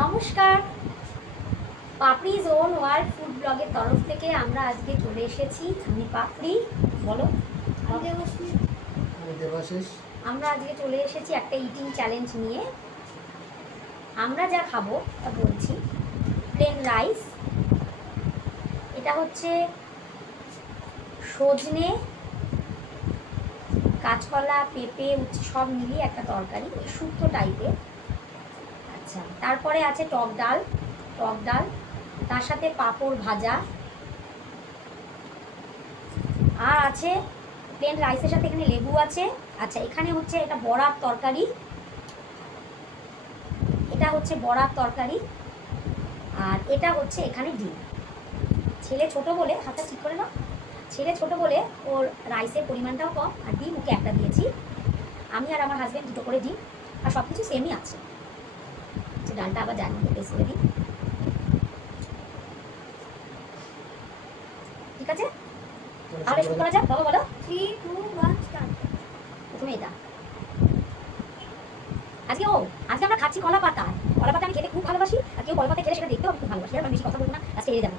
নমস্কার, পাপড়ি zone world food ব্লগের তরফ থেকে আমরা আজকে চলে এসেছি। আমি পাপড়ি, বলো। আমরা আজকে চলে এসেছি একটা ইটিং চ্যালেঞ্জ নিয়ে। আমরা যা খাবো তা বলছি। প্লেন রাইস, এটা হচ্ছে সজনে, কাঁচকলা, পেঁপে, উচ্ছে সব মিলিয়ে একটা তরকারি, শুক্তো টাইপের। আচ্ছা, তারপরে আছে টক ডাল, তার সাথে পাঁপড় ভাজা, আর আছে প্লেন রাইসের সাথে এখানে লেবু আছে। আচ্ছা, এখানে হচ্ছে এটা বড়ার তরকারি, আর এটা হচ্ছে এখানে ডিম। ছেলে ছোট বলে, হাতটা ঠিক করে নাও, ছেলে ছোট বলে ওর রাইসের পরিমাণটাও কম, আর ডিম ওকে একটা দিয়েছি। আমি আর আমার হাজব্যান্ড দুটো করে ডিম, আর সব কিছু সেমই আছে। ডালটা আবার জানি বেশ করে দিই, ঠিক আছে? তাহলে শুরু করা যাক। বাবা বলো 3, 2, 1 স্টার্ট। প্রথমে এটা আজকে আমরা খাচ্ছি কলা পাতা। আমি খেতে খুব ভালোবাসি, আর কেউ কলা পাতা খেলে সেটা দেখতেও আমি খুব ভালোবাসি। আর আমি বেশি কথা বলবো না, আজকে এড়ে যাবো।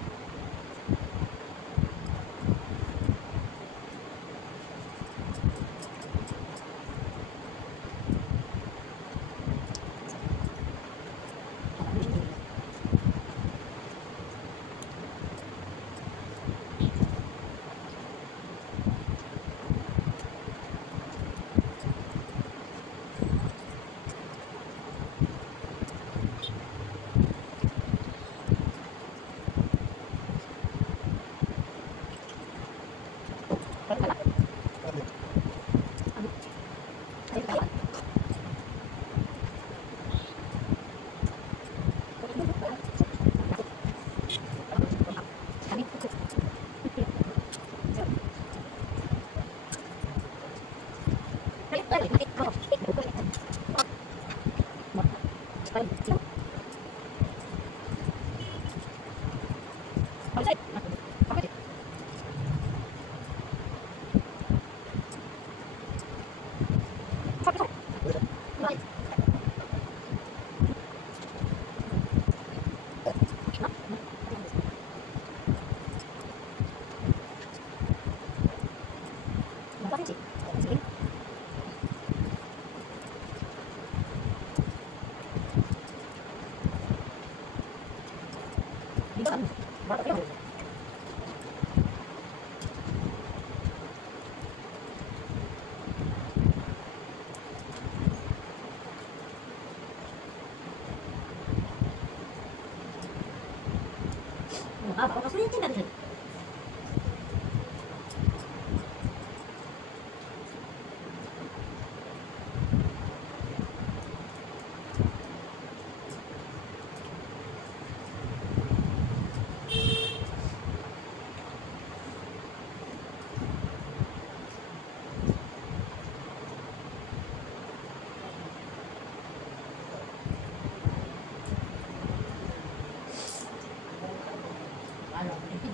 বাবা কথা শুনে যাচ্ছেন না?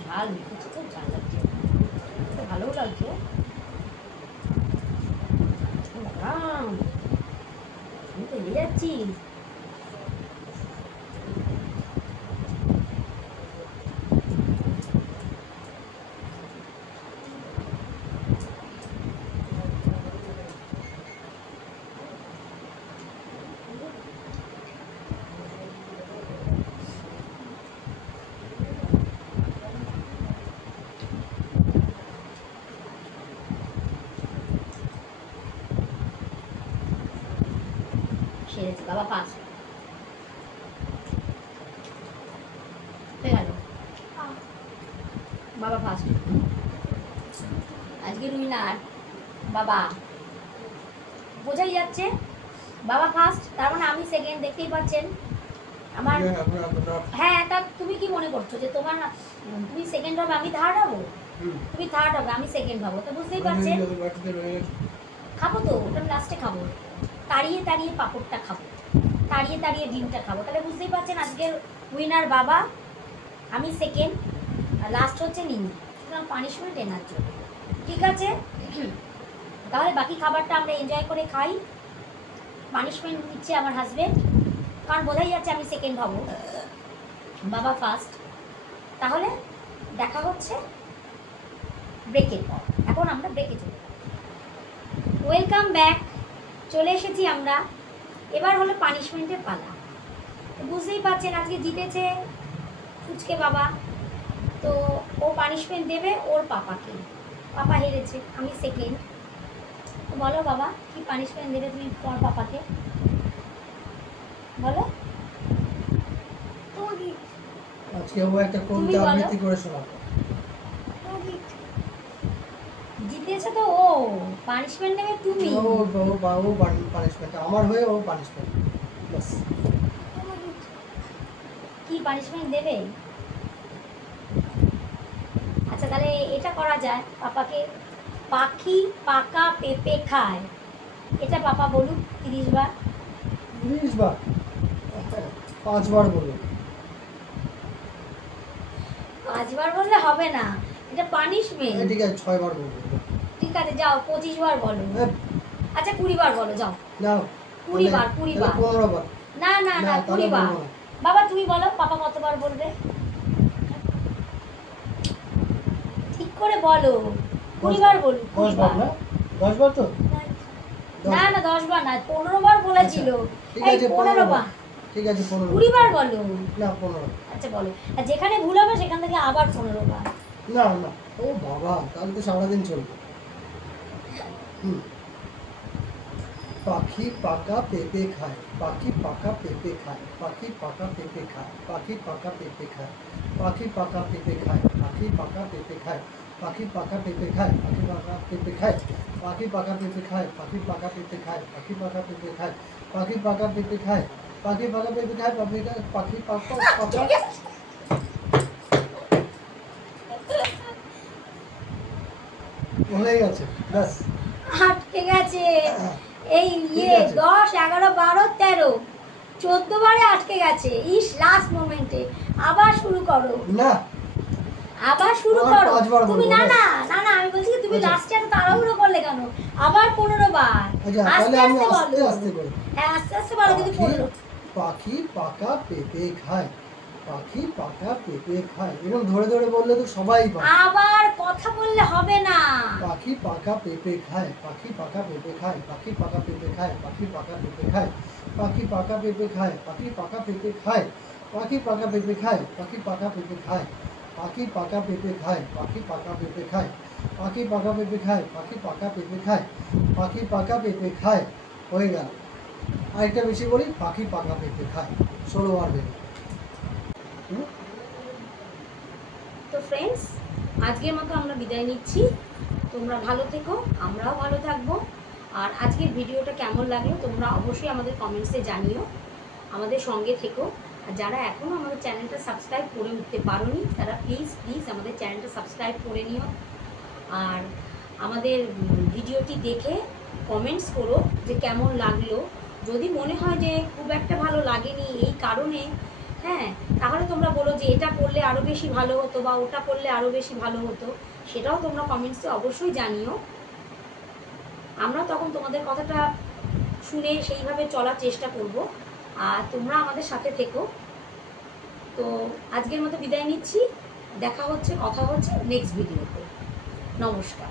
ঝাল মিঠেছে, খুব ঝাল লাগছে, ভালোও লাগছে। আমি তো এড়ে যাচ্ছি। সেরেছি বাবা, ফার্স্ট হয়ে গেল। বাবা ফার্স্ট, আজকে উইনার বাবা। বোঝাই যাচ্ছে বাবা ফার্স্ট, তার মানে আমি সেকেন্ড। দেখতেই পাচ্ছেন আমার। হ্যাঁ, তা তুমি কি মনে করছো যে তুমি সেকেন্ড হবে, আমি থার্ড হবো? তুমি থার্ড হবে, আমি সেকেন্ড হবো, তো বুঝতেই পারছেন। খাবো তো, ওটা লাস্টে খাবো। তাড়িয়ে তাড়িয়ে পাঁপড়টা খাবো, তাড়িয়ে তাড়িয়ে ডিমটা খাবো। তাহলে বুঝতেই পারছেন আজকের উইনার বাবা, আমি সেকেন্ড, আর লাস্ট হচ্ছে নিনি। পানিশমেন্ট এনার জন্য, ঠিক আছে? তাহলে বাকি খাবারটা আমরা এনজয় করে খাই। পানিশমেন্ট দিচ্ছে আমার হাজবেন্ড, কারণ বোঝাই যাচ্ছে আমি সেকেন্ড হব, বাবা ফার্স্ট। তাহলে দেখা হচ্ছে ব্রেকের পর। এখন আমরা ব্রেকে চলে যাব। ওয়েলকাম ব্যাক, চলে এসেছি আমরা। এবার হলো পানিশমেন্টের পালা। বুঝতেই পারছেন আজকে জিতেছে ফুচকে বাবা, তো ও পানিশমেন্ট দেবে ওর পাপাকে। পাপা হেরেছে, আমি সেকেন্ড। তো বলো বাবা কি পানিশমেন্ট দেবে তুমি তোমার পাপাকে, বলো। আজকে ও একটা কবিতা আবৃত্তি করে শোনাবে। জিতেছে তো ও, পানিশমেন্ট নেবে তুমি। ও পানিশমেন্ট আমার হয়ে ও পানিশমেন্ট, বাস। কি পানিশমেন্ট দেবে? আচ্ছা তাহলে এটা করা যায়, পাপাকে পাখি পাকা পেঁপে খায়, এটা পাপা বলুক 30 বার। 30 বার? 5 বার বলুন। 5 বার বললে হবে না, এটা পানিশমেন্ট। ঠিক আছে 6 বার বলবো। ঠিক আছে যাও 25 বার বলো। আচ্ছা 20 বার বলো, যাও। যাও 20 বার, 20 বার। 15 বার। না না না 20 বার। বাবা তুমি বলো পাপা কতবার বলবে, ঠিক করে বলো। 20 বার বলুন। 10 বার না? 10 বার তো? না না 10 বার না, 15 বার বলেছিল। এই 15 বার। ঠিক আছে 15। 20 বার বলো। না 15। আচ্ছা বলো, আর যেখানে ভুল হবে সেখান থেকে আবার 15 বার। না না, ও বাবা তাহলে তো সারাদিন চলবে। পাখি পাকা পেঁপে খায়, পাখি পাকা পেঁপে খায়, পাখি পাকা পেঁপে খায়, পাখি পাকা পেঁপে খায়, পাখি পাকা পেঁপে খায়, পাখি পাকা পেঁপে খায়, পাখি পাকা পেঁপে খায়, পাখি পাকা পেঁপে খায়, পাখি পাকা পেঁপে খায়, পাখি পাকা পেঁপে খায়, পাখি পাকা পেঁপে খায়, পাখি পাকা পেঁপে খায়, পাখি পাকা পেঁপে খায়, পাখি পাকা পাকা হয়ে গেছে, ব্যাস। আটকে গেছে। এই 10 11 12 13 14 বারে আটকে গেছে। ইস লাস্ট মোমেন্টে আবার শুরু করো। না আবার শুরু করো তুমি। না না না না আমি বলছি তুমি লাস্টে এত তাড়াহুড়ো করলে কেন? আবার 15 বার। আস্তে আস্তে বলো। হ্যাঁ আস্তে আস্তে বলো, কিন্তু 15। পাখি পাকা পেঁপে খায়, পাখি পাকা পেঁপে খায়, এরকম ধরে ধরে বললে তো সবাই পাবে। আবার কথা বললে হবে না। পাখি পাকা পেঁপে খায়, পাখি পাকা পেঁপে খায়, পাখি পাকা পেঁপে খায়, পাখি পাকা পেঁপে খায়, পাখি পাকা পেঁপে খায়, পাখি পাকা পেঁপে খায়, পাখি পাকা পেঁপে খায়, পাখি পাকা পেঁপে খায়, পাখি পাকা পেঁপে খায়, পাখি পাকা পেঁপে খায়, পাখি পাকা পেঁপে খায়, পাখি পাকা পেঁপে খায়, পাখি পাকা পেঁপে খায়। হয়ে গেল। আরেকটা বেশি বলি, পাখি পাকা পেঁপে খায়। 16 বার বেশি। তো ফ্রেন্ডস আজকের মতো আমরা বিদায় নিচ্ছি। তোমরা ভালো থেকো, আমরাও ভালো থাকবো। আর আজকের ভিডিওটা কেমন লাগলো তোমরা অবশ্যই আমাদের কমেন্টসে জানিও, আমাদের সঙ্গে থেকো। আর যারা এখনও আমাদের চ্যানেলটা সাবস্ক্রাইব করে উঠতে পারোনি তারা প্লিজ প্লিজ আমাদের চ্যানেলটা সাবস্ক্রাইব করে নিও। আর আমাদের ভিডিওটি দেখে কমেন্টস করো যে কেমন লাগলো। যদি মনে হয় যে খুব একটা ভালো লাগেনি এই কারণে, হ্যাঁ, তাহলে তোমরা বলো যে এটা করলে আরও বেশি ভালো হতো বা ওটা করলে আরও বেশি ভালো হতো, সেটাও তোমরা কমেন্টসে অবশ্যই জানিও। আমরা তখন তোমাদের কথাটা শুনে সেইভাবে চলার চেষ্টা করব। আর তোমরা আমাদের সাথে থেকো। তো আজকের মতো বিদায় নিচ্ছি, দেখা হচ্ছে, কথা হচ্ছে নেক্সট ভিডিওতে। নমস্কার।